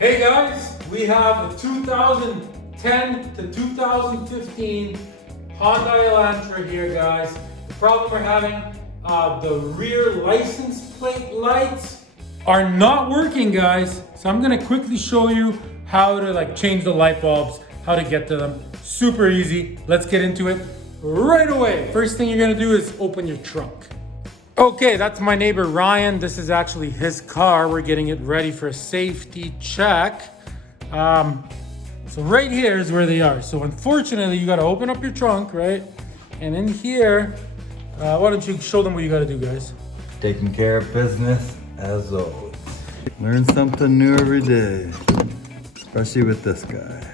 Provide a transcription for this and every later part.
Hey guys, we have the 2010 to 2015 Hyundai Elantra here, guys. The problem we're having, the rear license plate lights are not working, guys. So I'm gonna quickly show you how to change the light bulbs, how to get to them. Super easy. Let's get into it right away. First thing you're gonna do is open your trunk. Okay, that's my neighbor Ryan. This is actually his car. We're getting it ready for a safety check. So right here is where they are. So unfortunately, you gotta open up your trunk, right? And in here, why don't you show them what you gotta do, guys? Taking care of business as always. Learn something new every day, especially with this guy.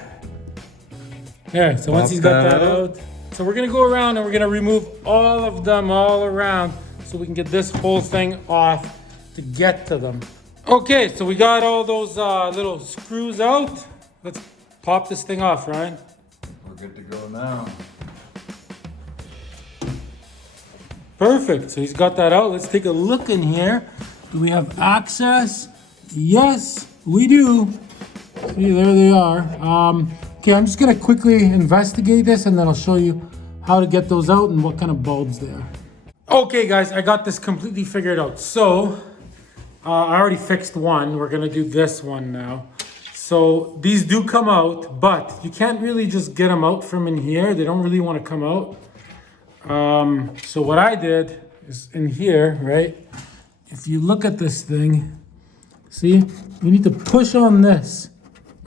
Yeah, so once he's got that out, so we're gonna go around and we're gonna remove all of them all around so we can get this whole thing off to get to them. Okay, so we got all those little screws out. Let's pop this thing off, Ryan. We're good to go now. Perfect, so he's got that out. Let's take a look in here. Do we have access? Yes, we do. See, there they are. Okay, I'm just gonna quickly investigate this and then I'll show you how to get those out and what kind of bulbs they are. Okay guys, I got this completely figured out. So, I already fixed one. We're gonna do this one now. So these do come out, but you can't really just get them out from in here. They don't really wanna come out. So what I did is in here, right? If you look at this thing, see, you need to push on this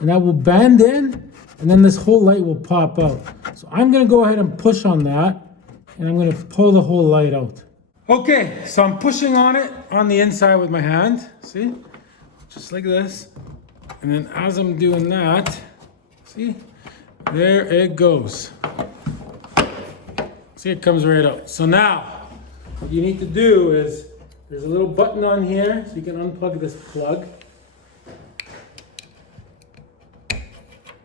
and that will bend in and then this whole light will pop out. So I'm gonna go ahead and push on that and I'm gonna pull the whole light out. Okay, so I'm pushing on it on the inside with my hand, see? Just like this. And then as I'm doing that, see? There it goes. See, it comes right out. So now, what you need to do is, there's a little button on here, so you can unplug this plug.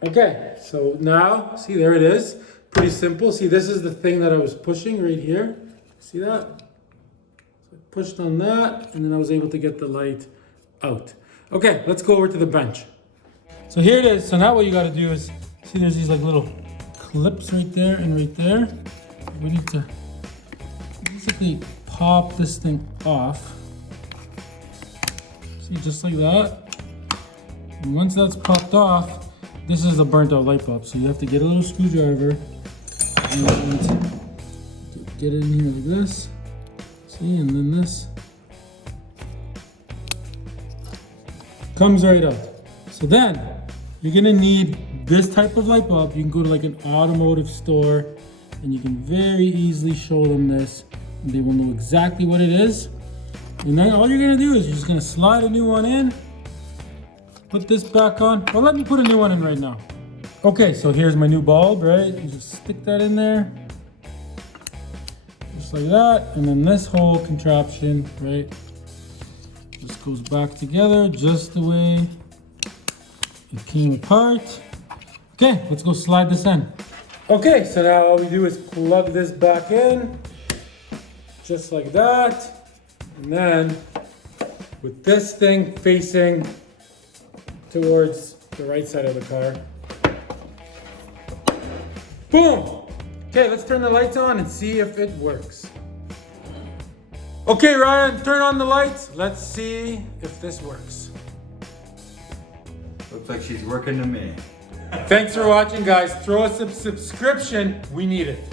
Okay, so now, see, there it is. Pretty simple. See, this is the thing that I was pushing right here. See that? So I pushed on that, and then I was able to get the light out. Okay, let's go over to the bench. So here it is. So now what you gotta do is, see there's these little clips right there and right there. We need to basically pop this thing off. See, just like that. And once that's popped off, this is a burnt out light bulb. So you have to get a little screwdriver and get it in here like this. See, and then this comes right out. So then you're gonna need this type of light bulb. You can go to an automotive store and you can very easily show them this. And they will know exactly what it is. And then all you're gonna do is you're just gonna slide a new one in, put this back on. Well, let me put a new one in right now. Okay, so here's my new bulb, right? You just stick that in there, just like that. And then this whole contraption, right, just goes back together just the way it came apart. Okay, let's go slide this in. Okay, so now all we do is plug this back in, just like that. And then with this thing facing towards the right side of the car. Boom! Okay, let's turn the lights on and see if it works. Okay, Ryan, turn on the lights. Let's see if this works. Looks like she's working to me. Thanks for watching, guys. Throw us a subscription. We need it.